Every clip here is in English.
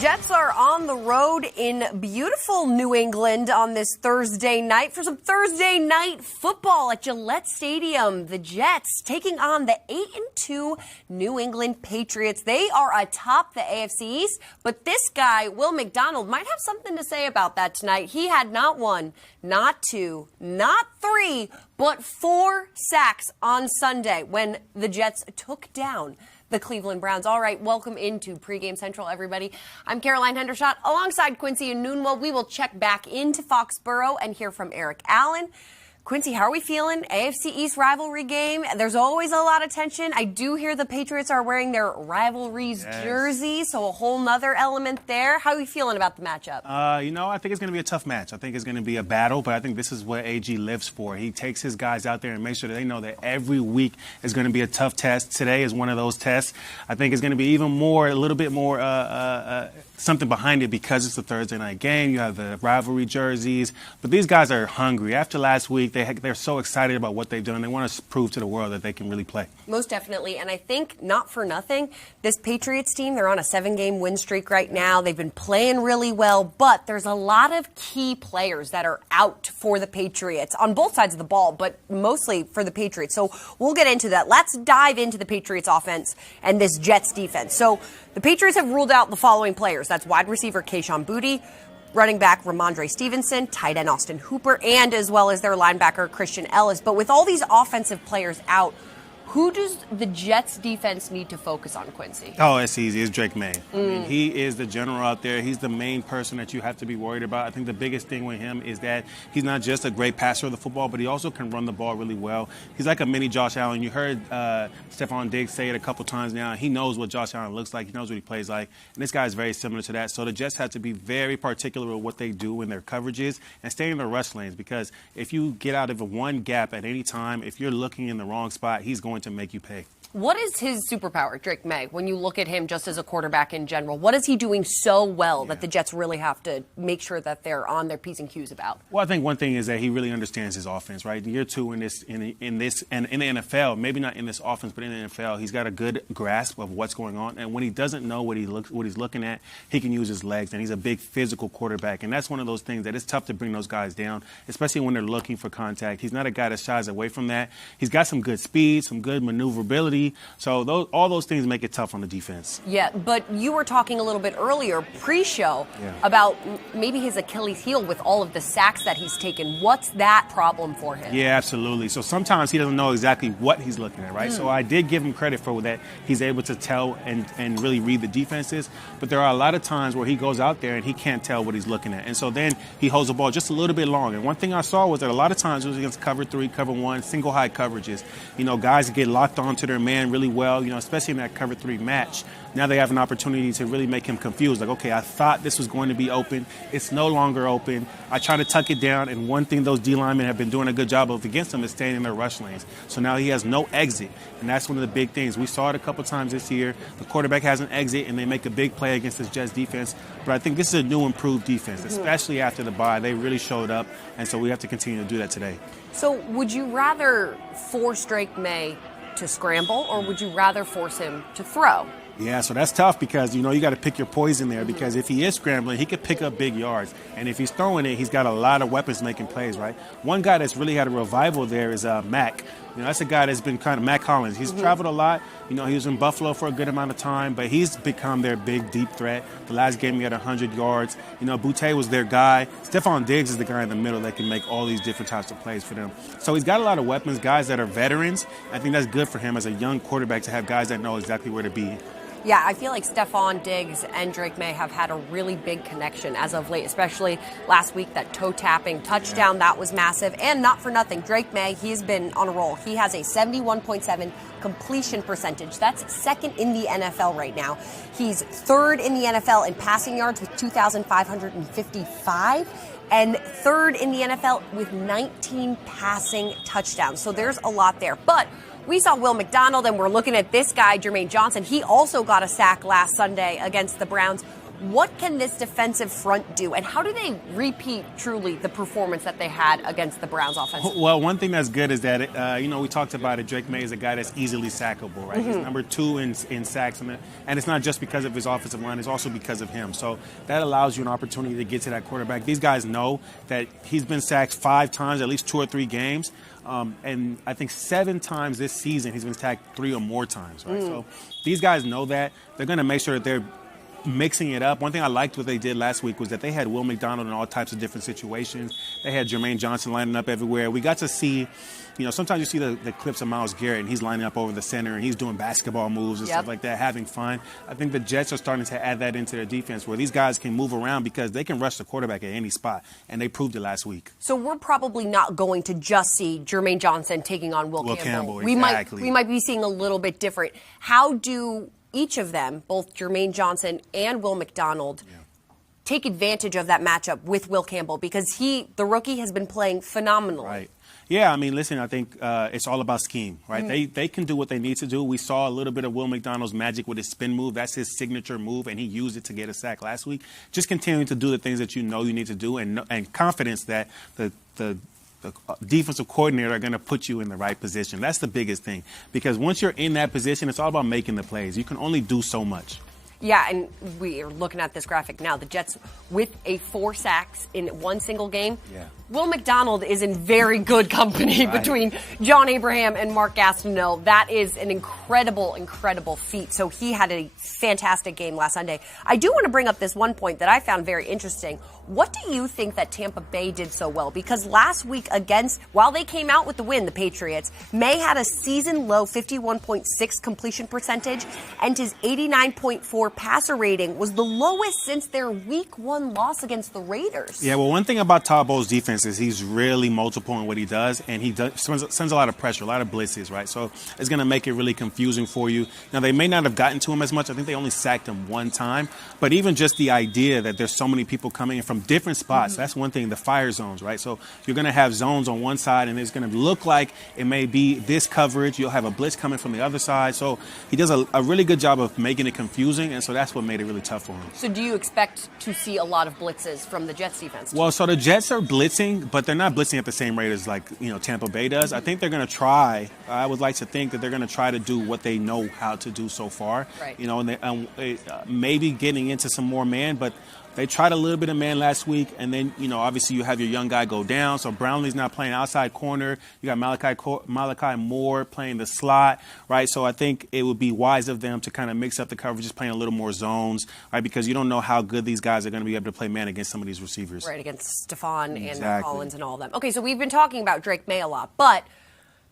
Jets are on the road in beautiful New England on this Thursday night for some Thursday night football at Gillette Stadium. The Jets taking on the 8-2 New England Patriots. They are atop the AFC East, but this guy, Will McDonald, might have something to say about that tonight. He had not one, not two, not three, but 4 sacks on Sunday when the Jets took down the Cleveland Browns. All right, welcome into Pregame Central, everybody. I'm Caroline Hendershot alongside Quincy and Noonwell. We will check back into Foxboro and hear from Eric Allen. Quincy, how are we feeling? AFC East rivalry game. There's always a lot of tension. I do hear the Patriots are wearing their rivalries jerseys, so a whole nother element there. How are you feeling about the matchup? I think it's going to be a tough match. I think it's going to be a battle, but I think this is what AG lives for. He takes his guys out there and makes sure that they know that every week is going to be a tough test. Today is one of those tests. I think it's going to be even more, a little bit more something behind it because it's a Thursday night game. You have the rivalry jerseys, but these guys are hungry. After last week, they're so excited about what they've done. They want to prove to the world that they can really play. Most definitely, and I think not for nothing, this Patriots team, they're on a 7-game win streak right now. They've been playing really well, but there's a lot of key players that are out for the Patriots on both sides of the ball, but mostly for the Patriots. So we'll get into that. Let's dive into the Patriots offense and this Jets defense. So the Patriots have ruled out the following players. That's wide receiver Kayshon Boutte, running back Ramondre Stevenson, tight end Austin Hooper, and as well as their linebacker Christian Ellis. But with all these offensive players out, who does the Jets defense need to focus on, Quincy? Oh, it's easy. It's Drake May. I mean, he is the general out there. He's the main person that you have to be worried about. I think the biggest thing with him is that he's not just a great passer of the football, but he also can run the ball really well. He's like a mini Josh Allen. You heard Stephon Diggs say it a couple times now. He knows what Josh Allen looks like. He knows what he plays like. And this guy is very similar to that. So the Jets have to be very particular with what they do in their coverages and stay in the rush lanes, because if you get out of one gap at any time, if you're looking in the wrong spot, he's going to make you pay. What is his superpower, Drake May, when you look at him just as a quarterback in general? What is he doing so well that the Jets really have to make sure that they're on their P's and Q's about? Well, I think one thing is that he really understands his offense, right? Year two in the NFL, maybe not in this offense, but in the NFL, he's got a good grasp of what's going on. And when he doesn't know what he's looking at, he can use his legs. And he's a big physical quarterback. And that's one of those things that it's tough to bring those guys down, especially when they're looking for contact. He's not a guy that shies away from that. He's got some good speed, some good maneuverability. So all those things make it tough on the defense. Yeah, but you were talking a little bit earlier, pre-show, about maybe his Achilles heel with all of the sacks that he's taken. What's that problem for him? Yeah, absolutely. So sometimes he doesn't know exactly what he's looking at, right? So I did give him credit for that. He's able to tell and really read the defenses. But there are a lot of times where he goes out there and he can't tell what he's looking at. And so then he holds the ball just a little bit long. And one thing I saw was that a lot of times it was against cover 3, cover 1, single high coverages. Guys get locked onto their man really well, especially in that cover 3 match. Now they have an opportunity to really make him confused. Like, okay, I thought this was going to be open. It's no longer open. I try to tuck it down, and one thing those D linemen have been doing a good job of against him is staying in their rush lanes. So now he has no exit, and that's one of the big things. We saw it a couple times this year. The quarterback has an exit, and they make a big play against this Jets defense. But I think this is a new, improved defense, especially after the bye. They really showed up, and so we have to continue to do that today. So would you rather force Drake May to scramble, or would you rather force him to throw? Yeah, so that's tough because, you got to pick your poison there, because if he is scrambling, he could pick up big yards. And if he's throwing it, he's got a lot of weapons making plays, right? One guy that's really had a revival there is Mack. That's a guy that's been kind of Mack Hollins. He's traveled a lot. He was in Buffalo for a good amount of time, but he's become their big, deep threat. The last game he had 100 yards. Boutte was their guy. Stephon Diggs is the guy in the middle that can make all these different types of plays for them. So he's got a lot of weapons, guys that are veterans. I think that's good for him as a young quarterback to have guys that know exactly where to be. Yeah, I feel like Stephon Diggs and Drake May have had a really big connection as of late, especially last week, that toe-tapping touchdown. That was massive. And not for nothing, Drake May, he's been on a roll. He has a 71.7 completion percentage. That's second in the NFL right now. He's third in the NFL in passing yards with 2,555. And third in the NFL with 19 passing touchdowns. So there's a lot there. But we saw Will McDonald, and we're looking at this guy, Jermaine Johnson. He also got a sack last Sunday against the Browns. What can this defensive front do, and how do they repeat truly the performance that they had against the Browns offense? Well, one thing that's good is that, we talked about it, Drake May is a guy that's easily sackable, right? He's number 2 in sacks, and it's not just because of his offensive line, it's also because of him. So that allows you an opportunity to get to that quarterback. These guys know that he's been sacked 5 times, at least 2 or 3 games. And I think 7 times this season he's been sacked 3 or more times, right? So these guys know that. They're going to make sure that they're mixing it up. One thing I liked what they did last week was that they had Will McDonald in all types of different situations. They had Jermaine Johnson lining up everywhere. We got to see, sometimes you see the clips of Myles Garrett and he's lining up over the center and he's doing basketball moves and stuff like that, having fun. I think the Jets are starting to add that into their defense where these guys can move around because they can rush the quarterback at any spot, and they proved it last week. So we're probably not going to just see Jermaine Johnson taking on Will Campbell. Exactly. We might be seeing a little bit different. How do each of them, both Jermaine Johnson and Will McDonald, take advantage of that matchup with Will Campbell? Because the rookie, has been playing phenomenally. Right. Yeah, listen, I think it's all about scheme, right? They can do what they need to do. We saw a little bit of Will McDonald's magic with his spin move. That's his signature move, and he used it to get a sack last week. Just continuing to do the things that you need to do, and confidence that the defensive coordinator are going to put you in the right position. That's the biggest thing, because once you're in that position, it's all about making the plays. You can only do so much. Yeah, and we are looking at this graphic now. The Jets with 4 sacks in one single game. Yeah. Will McDonald is in very good company between John Abraham and Mark Gastineau. That is an incredible, incredible feat. So he had a fantastic game last Sunday. I do want to bring up this one point that I found very interesting. What do you think that Tampa Bay did so well? Because last week while they came out with the win, the Patriots, May had a season-low 51.6 completion percentage, and his 89.4 passer rating was the lowest since their Week 1 loss against the Raiders. Yeah, well, one thing about Todd Bowles' defense is he's really multiple in what he does, and he sends a lot of pressure, a lot of blitzes, right? So it's going to make it really confusing for you. Now, they may not have gotten to him as much. I think they only sacked him 1 time. But even just the idea that there's so many people coming in from different spots, that's one thing, the fire zones, right? So you're going to have zones on one side, and it's going to look like it may be this coverage. You'll have a blitz coming from the other side. So he does a really good job of making it confusing, and so that's what made it really tough for him. So do you expect to see a lot of blitzes from the Jets defense? Well, so the Jets are blitzing, but they're not blitzing at the same rate as Tampa Bay does. I think they're going to try. I would like to think that they're going to try to do what they know how to do so far. Right. And they maybe getting into some more man, but they tried a little bit of man last week, and then, obviously you have your young guy go down. So Brownlee's not playing outside corner. You got Malachi Moore playing the slot, right? So I think it would be wise of them to kind of mix up the coverage, just playing a little more zones, right? Because you don't know how good these guys are going to be able to play man against some of these receivers. Right, against Stephon and Collins and all of them. Okay, so we've been talking about Drake May a lot, but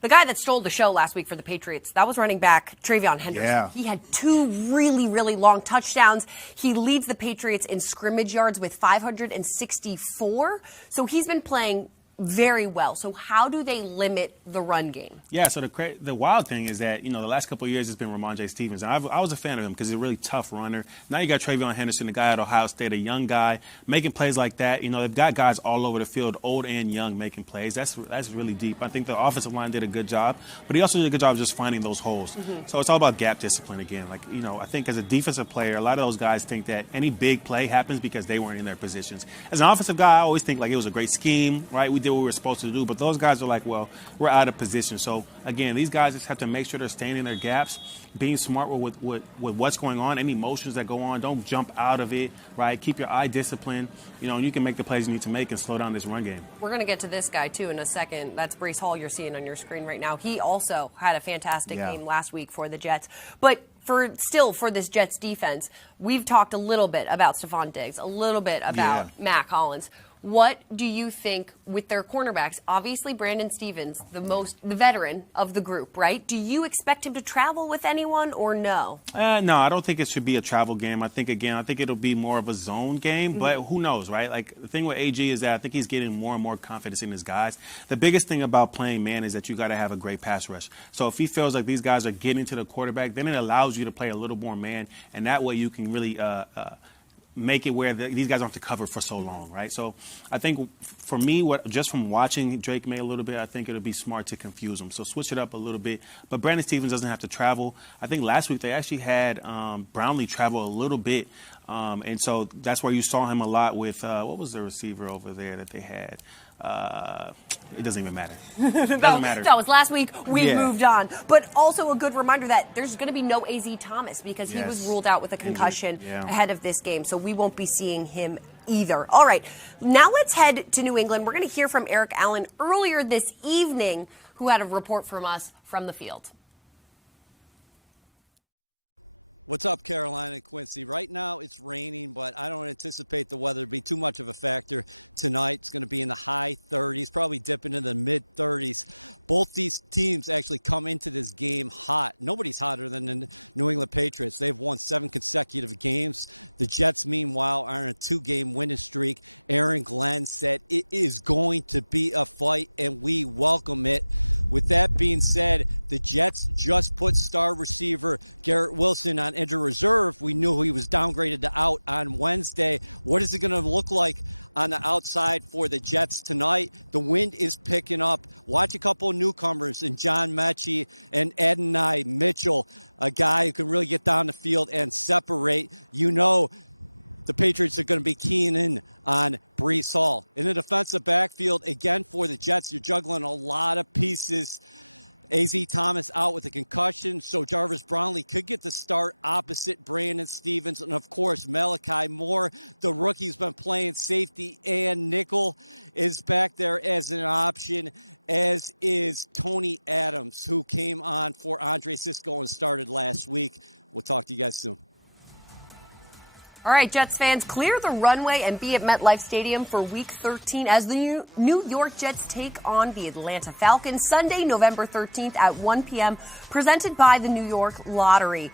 the guy that stole the show last week for the Patriots, that was running back Travion Henderson. Yeah. He had 2 really, really long touchdowns. He leads the Patriots in scrimmage yards with 564. So he's been playing very well. So how do they limit the run game? Yeah, so the wild thing is that, the last couple of years it's been Ramondre Stevens. And I was a fan of him because he's a really tough runner. Now you got Travion Henderson, the guy at Ohio State, a young guy, making plays like that. They've got guys all over the field, old and young, making plays. That's really deep. I think the offensive line did a good job, but he also did a good job of just finding those holes. So it's all about gap discipline again. I think as a defensive player, a lot of those guys think that any big play happens because they weren't in their positions. As an offensive guy, I always think it was a great scheme, right? We did what we were supposed to do, but those guys are well, we're out of position. So again, these guys just have to make sure they're staying in their gaps, being smart with what's going on, any motions that go on. Don't jump out of it, right? Keep your eye disciplined, and you can make the plays you need to make and slow down this run game. We're going to get to this guy too in a second. That's Breece Hall you're seeing on your screen right now. He also had a fantastic game last week for the Jets, but for this Jets defense, we've talked a little bit about Stephon Diggs, a little bit about Matt Collins. What do you think with their cornerbacks? Obviously, Brandon Stevens, the veteran of the group, right? Do you expect him to travel with anyone or no? No, I don't think it should be a travel game. I think it'll be more of a zone game, but who knows, right? The thing with AG is that I think he's getting more and more confidence in his guys. The biggest thing about playing man is that you got to have a great pass rush. So if he feels like these guys are getting to the quarterback, then it allows you to play a little more man, and that way you can really make it where these guys don't have to cover for so long, right? So I think for me, just from watching Drake May a little bit, I think it would be smart to confuse him. So switch it up a little bit. But Brandon Stevens doesn't have to travel. I think last week they actually had Brownlee travel a little bit. And so that's where you saw him a lot with, what was the receiver over there that they had? It doesn't even matter. It doesn't matter. That was last week. We've moved on. But also a good reminder that there's going to be no A.Z. Thomas because he was ruled out with a concussion ahead of this game. So we won't be seeing him either. All right. Now let's head to New England. We're going to hear from Eric Allen earlier this evening, who had a report from us from the field. What's up, Carolina and Quincy? Right now it's raining, but I don't anticipate the weather to be too much of a factor tonight. It's going to be in the high 30s, probably dipping into the mid 30s. Both these teams actually come into this game hot. Nobody's hotter than the New England Patriots. They've won 7 consecutive games. The Jets, meanwhile, are on a 2-game winning streak. Aaron Glenn said it is going to be a fight, and we welcome it. With that being said, the Jets just put star receiver Garrett Wilson on injured reserve. We knew he was downgraded to out on Wednesday. What is it going to look like on the outside for the Jets tonight? The wind is picking up. Watch a couple of newcomers in John Mechie and Adonai Mitchell, a guy who can really get down the field and separate. You know the Patriots are going to be keying in on Breece Hall. In the defensive backfield, again, for the Jets, you're juggling a lot of pieces. A.Z. Thomas out with a concussion, so Jarvis Brownlee could get the start opposite Brandon Stevens. And, of course, Malachi Moore, the rookie's been playing safety and nickel, is back there as an option, as is Tony Adams, who came on for Andre Sisco and started last week. We'll talk to you guys soon. All right, Jets fans, clear the runway and be at MetLife Stadium for Week 13 as the New York Jets take on the Atlanta Falcons Sunday, November 13th at 1 p.m., presented by the New York Lottery.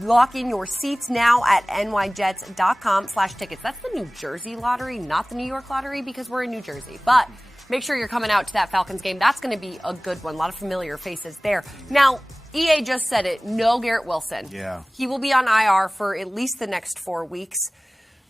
Lock in your seats now at nyjets.com/tickets. That's the New Jersey Lottery, not the New York Lottery, because we're in New Jersey. But make sure you're coming out to that Falcons game. That's going to be a good one. A lot of familiar faces there. Now, EA just said it. No Garrett Wilson. Yeah. He will be on IR for at least the next 4 weeks.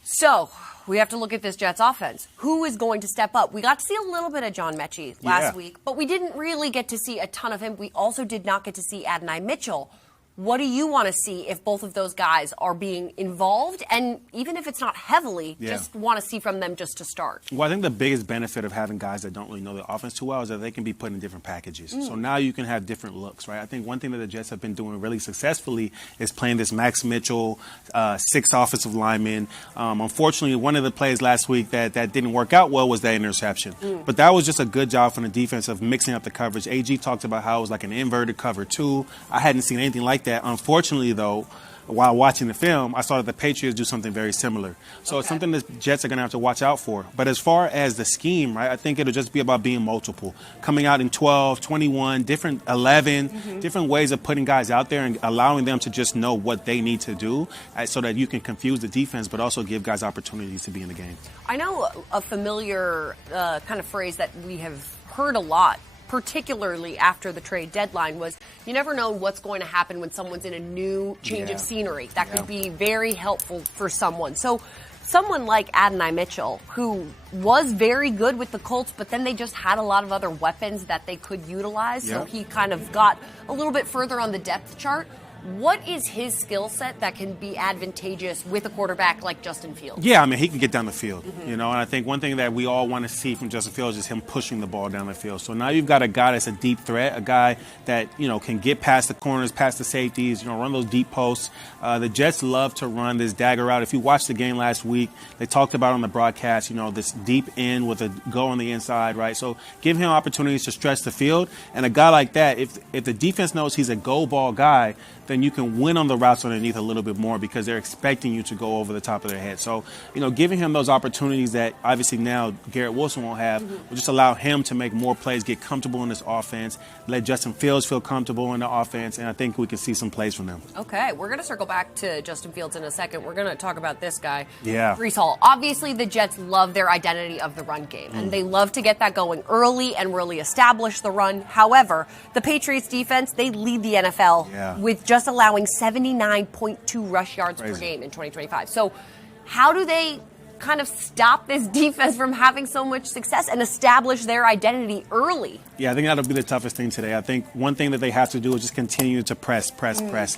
So we have to look at this Jets offense. Who is going to step up? We got to see a little bit of John Mechie last week, but we didn't really get to see a ton of him. We also did not get to see Adonai Mitchell. What do you want to see if both of those guys are being involved? And even if it's not heavily, just want to see from them just to start. Well, I think the biggest benefit of having guys that don't really know the offense too well is that they can be put in different packages. So now you can have different looks, right? I think one thing that the Jets have been doing really successfully is playing this Max Mitchell, 6 offensive linemen. Unfortunately, one of the plays last week that didn't work out well was that interception. But that was just a good job from the defense of mixing up the coverage. AG talked about how it was like an inverted cover 2. I hadn't seen anything like that. Unfortunately, though, while watching the film, I saw that the Patriots do something very similar. So it's something the Jets are going to have to watch out for. But as far as the scheme, right, I think it'll just be about being multiple. Coming out in 12, 21, different 11, different ways of putting guys out there and allowing them to just know what they need to do so that you can confuse the defense but also give guys opportunities to be in the game. I know a familiar kind of phrase that we have heard a lot, particularly after the trade deadline, was you never know what's going to happen when someone's in a new change of scenery. That could be very helpful for someone. So someone like Adonai Mitchell, who was very good with the Colts, but then they just had a lot of other weapons that they could utilize. So he kind of got a little bit further on the depth chart. What is his skill set that can be advantageous with a quarterback like Justin Fields? Yeah, I mean, he can get down the field, you know, and I think one thing that we all want to see from Justin Fields is him pushing the ball down the field. So now you've got a guy that's a deep threat, a guy that, you know, can get past the corners, past the safeties, you know, run those deep posts. The Jets love to run this dagger route. If you watched the game last week, they talked about on the broadcast, you know, this deep end with a go on the inside, right? So give him opportunities to stretch the field. And a guy like that, if the defense knows he's a go ball guy, then you can win on the routes underneath a little bit more because they're expecting you to go over the top of their head. So, you know, giving him those opportunities that obviously now Garrett Wilson won't have will just allow him to make more plays, get comfortable in this offense, let Justin Fields feel comfortable in the offense, and I think we can see some plays from them. Okay, we're going to circle back to Justin Fields in a second. We're going to talk about this guy, Breece Hall. Obviously, the Jets love their identity of the run game, and they love to get that going early and really establish the run. However, the Patriots defense, they lead the NFL with just allowing 79.2 rush yards per game in 2025. So How do they kind of stop this defense from having so much success and establish their identity early? Yeah, I think that'll be the toughest thing today. I think one thing that they have to do is just continue to press.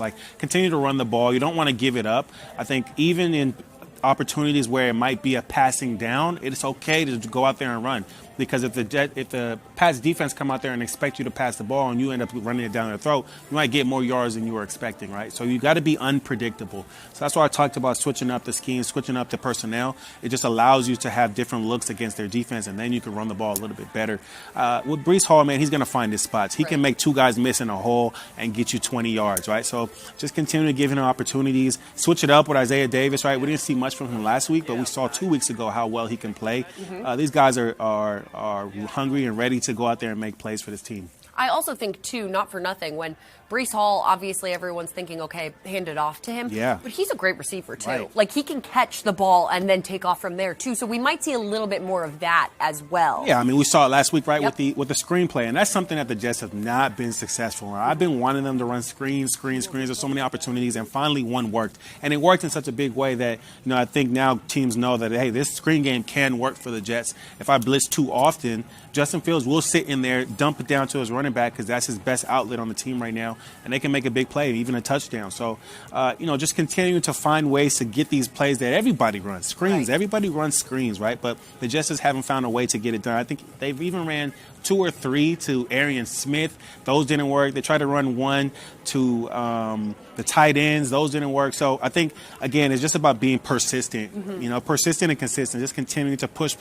Like, continue to run the ball. You don't want to give it up. I think even in opportunities where it might be a passing down, it's okay to go out there and run. Because if the Pats defense come out there and expect you to pass the ball and you end up running it down their throat, you might get more yards than you were expecting, right? So you got to be unpredictable. So that's why I talked about switching up the scheme, switching up the personnel. It just allows you to have different looks against their defense, and then you can run the ball a little bit better. With Breece Hall, man, he's going to find his spots. He can make two guys miss in a hole and get you 20 yards, right? So just continue to give him opportunities. Switch it up with Isaiah Davis, right? We didn't see much from him last week, but we saw 2 weeks ago how well he can play. These guys are hungry and ready to go out there and make plays for this team. I also think, too, not for nothing, when Breece Hall, obviously everyone's thinking, okay, hand it off to him. Yeah. But he's a great receiver, too. Right. Like, he can catch the ball and then take off from there, too. So we might see a little bit more of that as well. Yeah, I mean, we saw it last week, right, with the screenplay, and that's something that the Jets have not been successful in. I've been wanting them to run screens. There's so many opportunities, and finally one worked. And it worked in such a big way that, I think now teams know that, hey, this screen game can work for the Jets. If I blitz too often, Justin Fields will sit in there, dump it down to his running back because that's his best outlet on the team right now, and they can make a big play, even a touchdown. So, just continuing to find ways to get these plays that everybody runs. Screens. Right. Everybody runs screens, right? But the Jets just haven't found a way to get it done. I think they've even ran 2 or 3 to Arian Smith. Those didn't work. They tried to run 1 to the tight ends. Those didn't work. So I think, again, it's just about being persistent, persistent and consistent. Just continuing to push.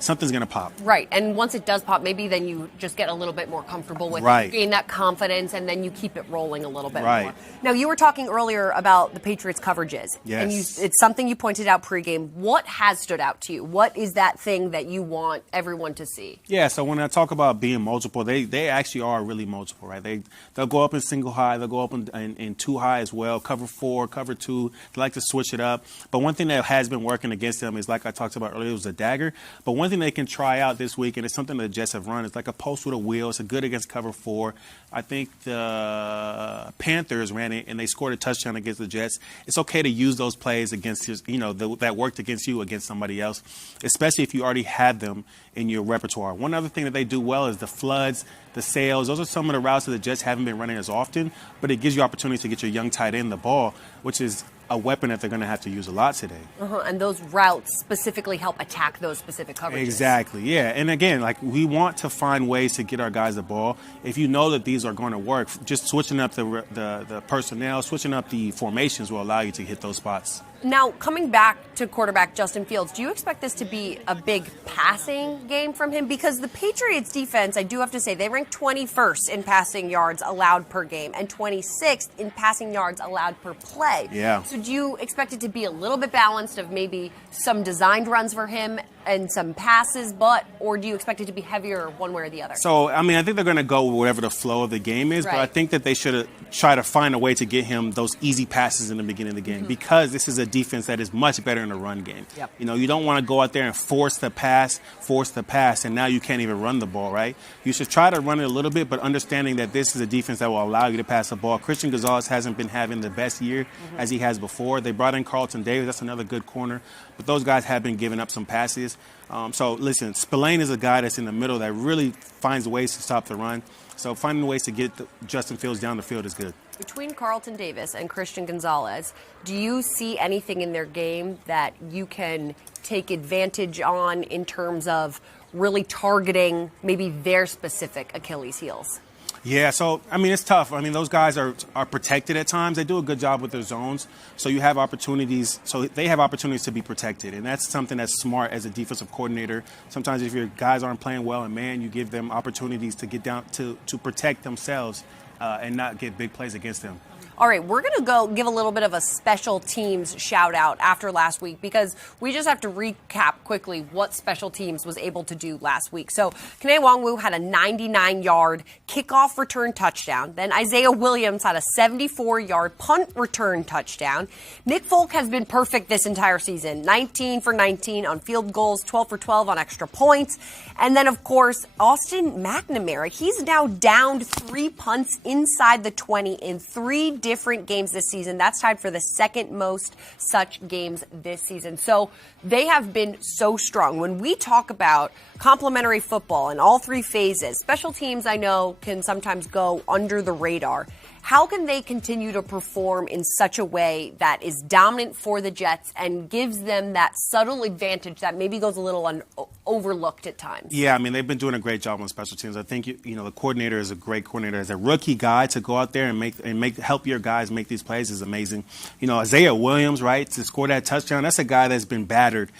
Something's going to pop. Right. And once it does pop, maybe then you just get a little bit more comfortable with it, gain that confidence, and then you keep it rolling a little bit more. Now, you were talking earlier about the Patriots' coverages. Yes. And it's something you pointed out pregame. What has stood out to you? What is that thing that you want everyone to see? Yeah, so when I talk about being multiple, they actually are really multiple, right? They'll go up in single high. They'll go up in 2 high as well, cover 4, cover 2. They like to switch it up. But one thing that has been working against them is, like I talked about earlier, it was a dagger. But one thing they can try out this week, and it's something that the Jets have run, is like a post with a wheel. It's a good against cover 4. I think the Panthers ran it, and they scored a touchdown against the Jets. It's okay to use those plays against, that worked against you against somebody else, especially if you already had them in your repertoire. One other thing that they do well is the floods, the sails. Those are some of the routes that the Jets haven't been running as often, but it gives you opportunity to get your young tight end the ball, which is a weapon that they're going to have to use a lot today. And those routes specifically help attack those specific coverages. Exactly, yeah. And again, we want to find ways to get our guys the ball. If you know that these are going to work, just switching up the personnel, switching up the formations will allow you to hit those spots. Now, coming back to quarterback Justin Fields, do you expect this to be a big passing game from him? Because the Patriots defense, I do have to say, they ranked 21st in passing yards allowed per game and 26th in passing yards allowed per play. Yeah. So do you expect it to be a little bit balanced of maybe some designed runs for him and some passes, or do you expect it to be heavier one way or the other? So, I think they're going to go with whatever the flow of the game is, but I think that they should try to find a way to get him those easy passes in the beginning of the game because this is a defense that is much better in the run game. Yep. You don't want to go out there and force the pass, and now you can't even run the ball, right? You should try to run it a little bit, but understanding that this is a defense that will allow you to pass the ball. Christian Gonzalez hasn't been having the best year as he has before. They brought in Carlton Davis. That's another good corner. But those guys have been giving up some passes. So, listen, Spillane is a guy that's in the middle that really finds ways to stop the run. So finding ways to get Justin Fields down the field is good. Between Carlton Davis and Christian Gonzalez, do you see anything in their game that you can take advantage on in terms of really targeting maybe their specific Achilles heels? Yeah, so, it's tough. Those guys are protected at times. They do a good job with their zones. So you have opportunities. So they have opportunities to be protected. And that's something that's smart as a defensive coordinator. Sometimes if your guys aren't playing well and man, you give them opportunities to get down to protect themselves and not get big plays against them. All right, we're going to go give a little bit of a special teams shout out after last week because we just have to recap quickly what special teams was able to do last week. So Kene Nwangwu had a 99-yard kickoff return touchdown. Then Isaiah Williams had a 74-yard punt return touchdown. Nick Folk has been perfect this entire season. 19 for 19 on field goals, 12 for 12 on extra points. And then, of course, Austin McNamara. He's now downed 3 punts inside the 20 in 3 different different games this season. That's tied for the second most such games this season. So they have been so strong. When we talk about complementary football in all three phases, special teams I know can sometimes go under the radar. How can they continue to perform in such a way that is dominant for the Jets and gives them that subtle advantage that maybe goes a little overlooked at times? Yeah, I mean, they've been doing a great job on special teams. I think, the coordinator is a great coordinator. As a rookie guy to go out there and help your guys make these plays is amazing. Isaiah Williams, right, to score that touchdown, that's a guy that's been battered.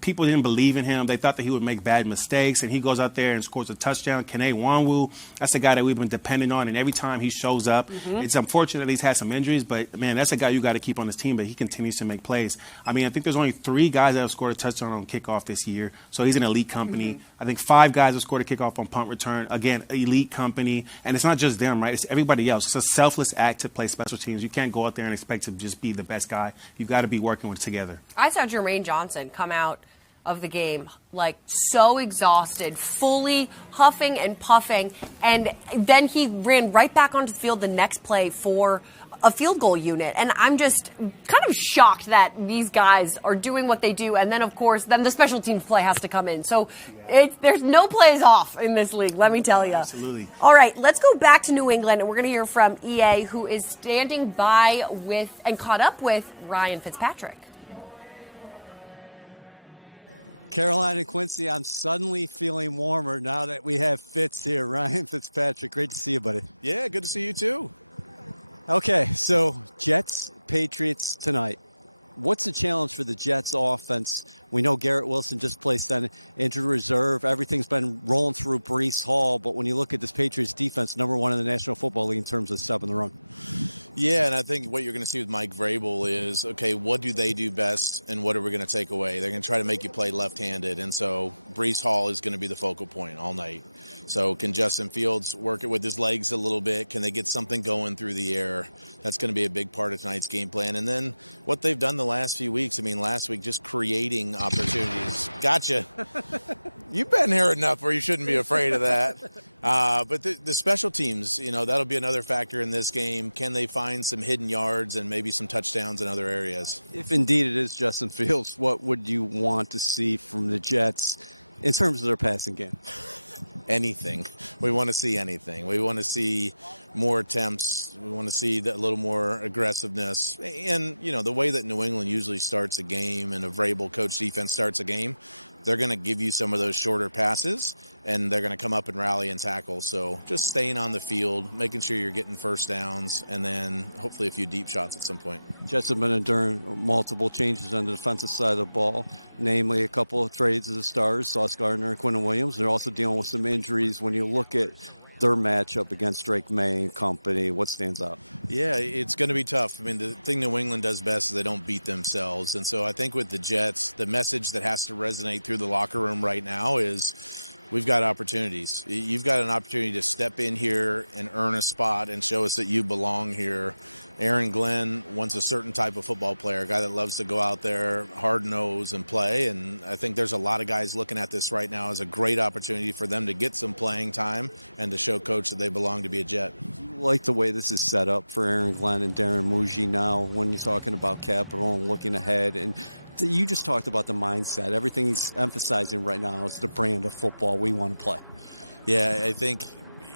People didn't believe in him. They thought that he would make bad mistakes, and he goes out there and scores a touchdown. Kene Nwanwu, that's a guy that we've been depending on, and every time he shows up, it's unfortunate that he's had some injuries, but, man, that's a guy you got to keep on this team, but he continues to make plays. I mean, I think there's only 3 guys that have scored a touchdown on kickoff this year, so he's an elite company. I think 5 guys have scored a kickoff on punt return. Again, elite company. And it's not just them, right? It's everybody else. It's a selfless act to play special teams. You can't go out there and expect to just be the best guy. You've got to be working with together. I saw Jermaine Johnson come out of the game so exhausted, fully huffing and puffing, and then he ran right back onto the field the next play for a field goal unit. And I'm just kind of shocked that these guys are doing what they do. And then, of course, then the special teams play has to come in. So there's no plays off in this league, let me tell you. Absolutely. All right, let's go back to New England, and we're going to hear from EA, who is standing by with and caught up with Ryan Fitzpatrick. Caroline and Quincy, I'm suddenly feeling warmer now that we have Fitz here. Ryan Fitzpatrick, great to see you, buddy. Yeah, good to see you too. Okay, so Jets, Patriots tonight. What's the challenge for the Jets offense? We know Garrett Wilson just placed on injured reserve. Everything's been rolling through Breece Hall, but when you look at this Patriots defense, number 1 in the National Football League in terms of stopping the run. Yeah, and I think what you're going to see with Mike Vrabel is, okay, what do they do best and what are we going to take away? They're going to try to make you play left-handed, and so Breece Hall is going to be the focal point all night. So can Justin Fields work it with his legs a little bit? Can they get something going through the air? That's going to be a big part of tonight's game plan. And then what they've done the last few weeks, I mean, last week just creating opportunities. Gotcha. You've been here enough where you shouldn't be afraid of that. But the special teams, that'll be another factor in this game. Can they find some hidden yards and maybe some touchdowns in other areas? If indeed it is Justin Fields, what would you want to see from the Jets in terms of their passing game? Anything. We want to see anything. We want to see more attempts. We want to see a little more aggressiveness. And, the way that New England usually starts a game and a Vrabel coach defense starts a game, they're going to give you some of those shorter passes, and they're going to come up and rally and tackle. So just staying on the field, making sure you're getting first downs, and then hopefully a few deep shots at some point. Jets have been enduring multiple changes on the defensive side of the ball, namely a couple of trades of the stars, Sauce Gardner and Quinton Williams. They're also dealing with some injuries. When you look at their matchup against Drake May and company, what stands out? Yeah, it's going to be tough. I mean, the thing New England does best is they don't beat themselves. And so I think with the Jets, the message that has to resonate through the locker room right now is we've got opportunities. You've got an opportunity to step in here and earn a spot and show us that you belong here. Aaron Glenn wants a certain type of football player, a guy that loves to go out there, hard-nosed, and play. And I think there's a lot of guys looking at this right now as a great opportunity for them to get some playing time and to show Coach that they belong to be a Jet. You like the way this is set up for Aaron Glenn and Darren Muji now when you're talking about capital and looking ahead. And you just talked about the mindset. Everything he's emphasizing right now is the brand of football we want to play. Yeah, I think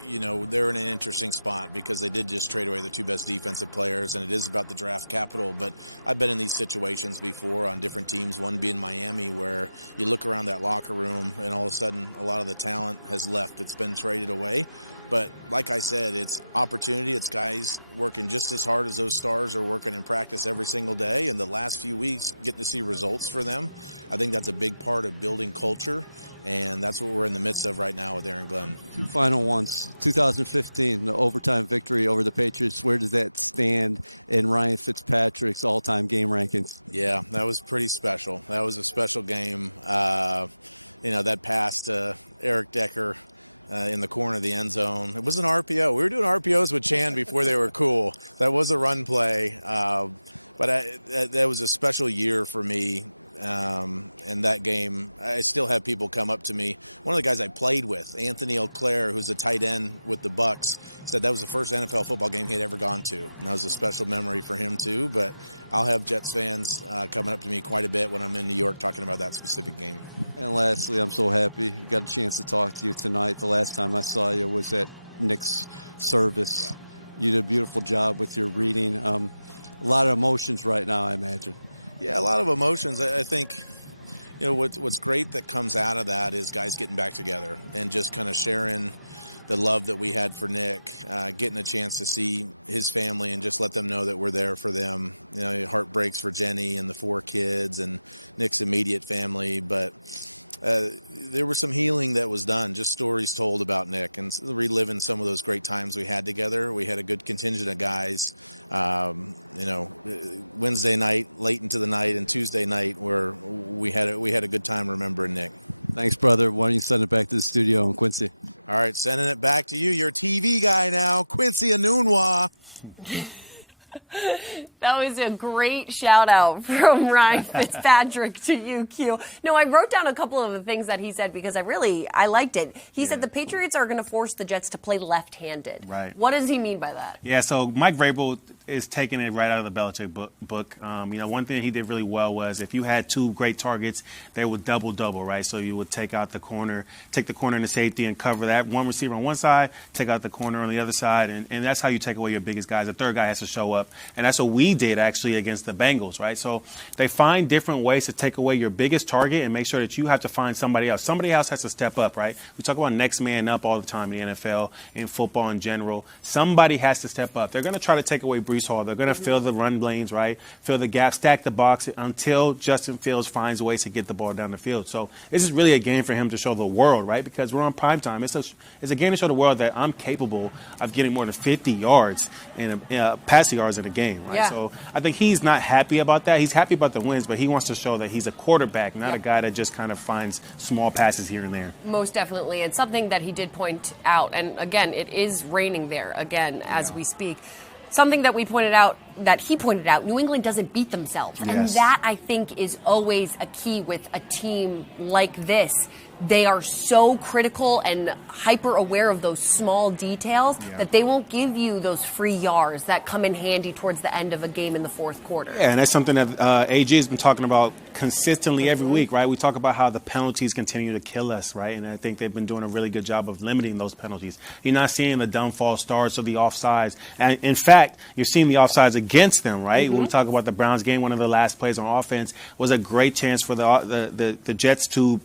they're in an interesting spot because they did just trade away the 2 best defensive players, and it is about the draft capital. But I've been in these situations before on different teams, one being Miami, where you look around that locker room and all of a sudden a lot of the talent has left. It's been traded away. But like I said, it's opportunity. It's guys working just as hard as those stars are working in practice every single day. And the last few weeks, getting to see results for them, I think that's a big part of building culture. And that's what we're in the midst of right now with Aaron Glenn. 2 final ones. 2015, the overtime victory over the Patriots. Where does that stand in Ryan Fitzpatrick's all-time game rankings? Yeah, that was pretty special. That was a special game. That pass to Eric Decker in the corner of the end zone. It was an RPO. We were doing RPOs with Chan before they were cool. That was a run play. But that was a special year for me. And that game, I still have people come up to me. One of the guys I played with, Anthony O'Clair, who's a tight end with the Bucks, said that was the first NFL football game he had ever gone to. And that was a special memory for him, too. But I'll have Jets fans coming up to me quite a bit when I'm in New York talking about that specific game. And lastly, I'm so happy you got a chance to talk to you tonight. The last time I saw you was at Nick's service. Yeah. You did a beautiful job with your reading. A lot of emotions right now, I imagine. Yeah, a lot of emotions. I think, what's great that comes out of that is guys getting back together and just kind of sharing the love that we had for Nick, getting a chance to see his family and just let them know that we're there for them. Heart breaks for Jenny and the 4 kids and Nick's immediate family, but there was some healing that was done, just stories told about Nick and reliving some of those great times we had together. We had a good contingent of guys, Wednesday night, late into the night, and Tuesday night where we had a good time remembering Nick. Thanks, brother. Why don't you send it back to the studio in Quincy? All right, sending it back to you. You're a TV guy now, Quincy Anunwa. That was a great shout out from Ryan Fitzpatrick to you, Q. No, I wrote down a couple of the things that he said because I liked it. He said the Patriots are going to force the Jets to play left-handed. Right. What does he mean by that? Yeah, so Mike Vrabel is taking it right out of the Belichick book. One thing he did really well was if you had 2 great targets, they would double, right? So you would take the corner and the safety and cover that one receiver on one side, take out the corner on the other side, and that's how you take away your biggest guys. The third guy has to show up, and that's what we did actually against the Bengals, right? So they find different ways to take away your biggest target and make sure that you have to find somebody else. Somebody else has to step up, right? We talk about next man up all the time in the NFL, in football in general. Somebody has to step up. They're going to try to take away Breece Hall. They're going to fill the run lanes, right? Fill the gap, stack the box until Justin Fields finds ways to get the ball down the field. So this is really a game for him to show the world, right? Because we're on prime time. It's a game to show the world that I'm capable of getting more than 50 yards in passing yards in a game, right? Yeah. So I think he's not happy about that. He's happy about the wins, but he wants to show that he's a quarterback, not a guy that just kind of finds small passes here and there. Most definitely. And something that he did point out, and again, it is raining there again as we speak. Something that he pointed out, New England doesn't beat themselves. Yes. And that, I think, is always a key with a team like this. They are so critical and hyper aware of those small details that they won't give you those free yards that come in handy towards the end of a game in the fourth quarter. Yeah, and that's something that AG has been talking about consistently every week, right? We talk about how the penalties continue to kill us, right? And I think they've been doing a really good job of limiting those penalties. You're not seeing the dumb false starts or the offsides. And in fact, you're seeing the offsides against them, right? When we talk about the Browns game, one of the last plays on offense was a great chance for the Jets to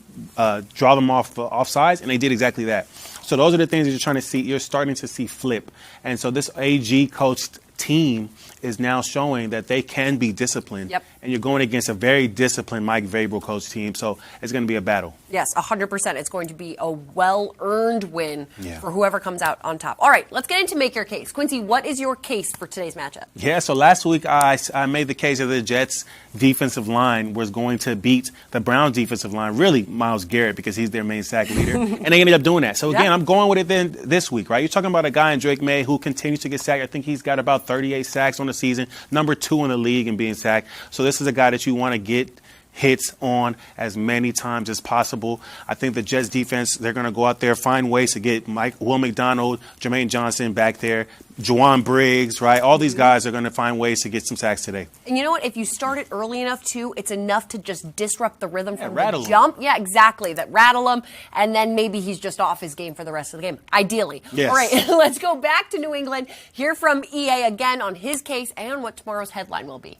draw them off offsides, and they did exactly that. So those are the things that you're trying to see. You're starting to see flip. And so this AG coached team is now showing that they can be disciplined. Yep. And you're going against a very disciplined Mike Vrabel coach team. So it's going to be a battle. Yes, 100%. It's going to be a well-earned win Yeah. for whoever comes out on top. All right, let's get into Make Your Case. Quincy, what is your case for today's matchup? Yeah, so last week I made the case that the Jets defensive line was going to beat the Browns defensive line, really Myles Garrett, because he's their main sack leader. And they ended up doing that. So again, I'm going with it then this week, right? You're talking about a guy in Drake May who continues to get sacked. I think he's got about 38 sacks on the season, number 2 in the league in being sacked. So this is a guy that you want to get hits on as many times as possible. I think the Jets defense, they're going to go out there, find ways to get Will McDonald, Jermaine Johnson back there, Juwan Briggs, right? All these guys are going to find ways to get some sacks today. And you know what? If you start it early enough, too, it's enough to just disrupt the rhythm from rattle the him. jump. Yeah, exactly. That rattle him, and then maybe he's just off his game for the rest of the game, ideally. Yes. All right, let's go back to New England, hear from EA again on his case and what tomorrow's headline will be.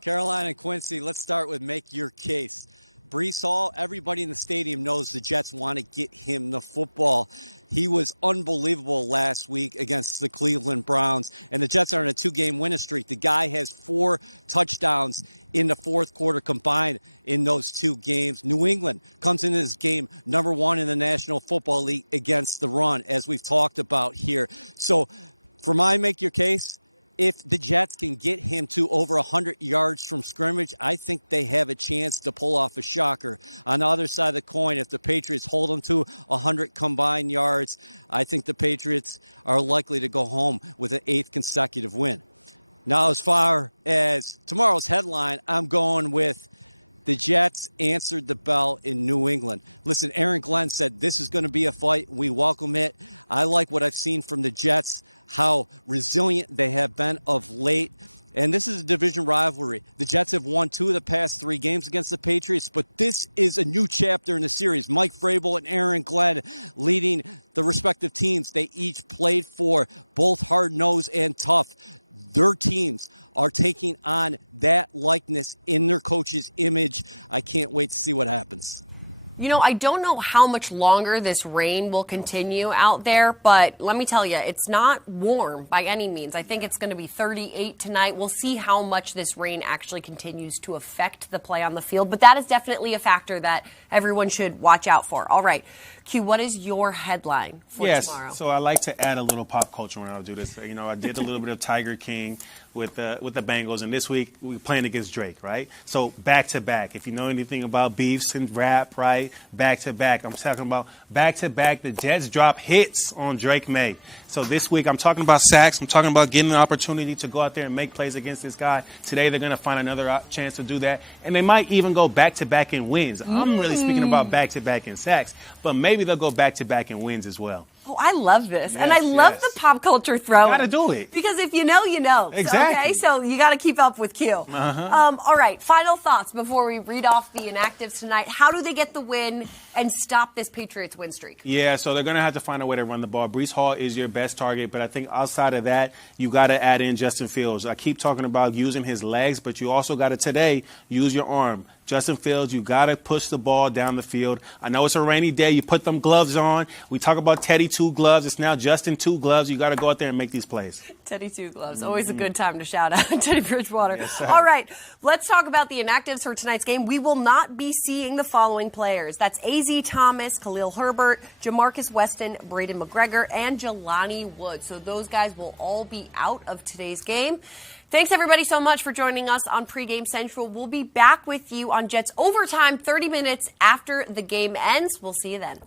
Carolina and Quincy, let's start with Make Your Case. Breece Hall, everybody in the stadium knows the Jets want to get him the football. He was unbelievable last week against the Cleveland Browns, and the Jets are in a 2-game winning streak. The guy has 4 touchdowns in the fourth quarter combined in those 2 games. New England comes into this game number 1 in the National Football League against the run, as we've talked about here. So for my Make Your Case, if the Jets can get him to over 100 yards from scrimmage, I think they have a chance to pull off a shocker. On the other side of the coin, if the Patriots hold him to 100 combined yards, I think the Patriots are likely to go home with an 8th consecutive win. Now, as far as tomorrow's headline, I'm going with the Jets answered the bell in New England. Listen, Aaron Glenn said this is going to be a fight. We welcome it. I like what I've seen from the Jets, how resilient they have been of late. And this is a division rivalry. The Jets have won 2 of the past 3 games against the Patriots, but this is a new chapter in the series. Mike Vrabel and Aaron Glenn leading the respective teams they each played for, both hard-nosed and tough. Their teams are taking on that likeness in their coach's image. I can't wait to see what happens. You know, I don't know how much longer this rain will continue out there, but let me tell you, it's not warm by any means. I think it's going to be 38 tonight. We'll see how much this rain actually continues to affect the play on the field, but that is definitely a factor that everyone should watch out for. All right, Q, what is your headline for tomorrow? Yes, so I like to add a little pop culture when I do this. You know, I did a little bit of Tiger King with the Bengals, and this week we're playing against Drake, right? So back-to-back. If you know anything about beefs and rap, right? Back-to-back. I'm talking about back-to-back. The Jets drop hits on Drake May. So this week I'm talking about sacks. I'm talking about getting an opportunity to go out there and make plays against this guy. Today they're going to find another chance to do that, and they might even go back-to-back in wins. I'm really speaking about back-to-back in sacks, but maybe they'll go back-to-back in wins as well. Oh, I love this. And I love the pop culture throw. You got to do it. Because if you know, you know. Exactly. So you got to keep up with Q. All right, final thoughts before we read off the inactives tonight. How do they get the win and stop this Patriots win streak? Yeah, so they're going to have to find a way to run the ball. Breece Hall is your best target, but I think outside of that, you got to add in Justin Fields. I keep talking about using his legs, but you also got to today use your arm. Justin Fields, you got to push the ball down the field. I know it's a rainy day. You put them gloves on. We talk about Teddy 2 gloves. It's now Justin 2 gloves. You got to go out there and make these plays. Teddy 2 gloves. Always a good time to shout out Teddy Bridgewater. Yes, all right, let's talk about the inactives for tonight's game. We will not be seeing the following players. That's A.Z. Thomas, Khalil Herbert, Jamarcus Weston, Braden McGregor, and Jelani Woods. So those guys will all be out of today's game. Thanks, everybody, so much for joining us on Pregame Central. We'll be back with you on Jets Overtime 30 minutes after the game ends. We'll see you then.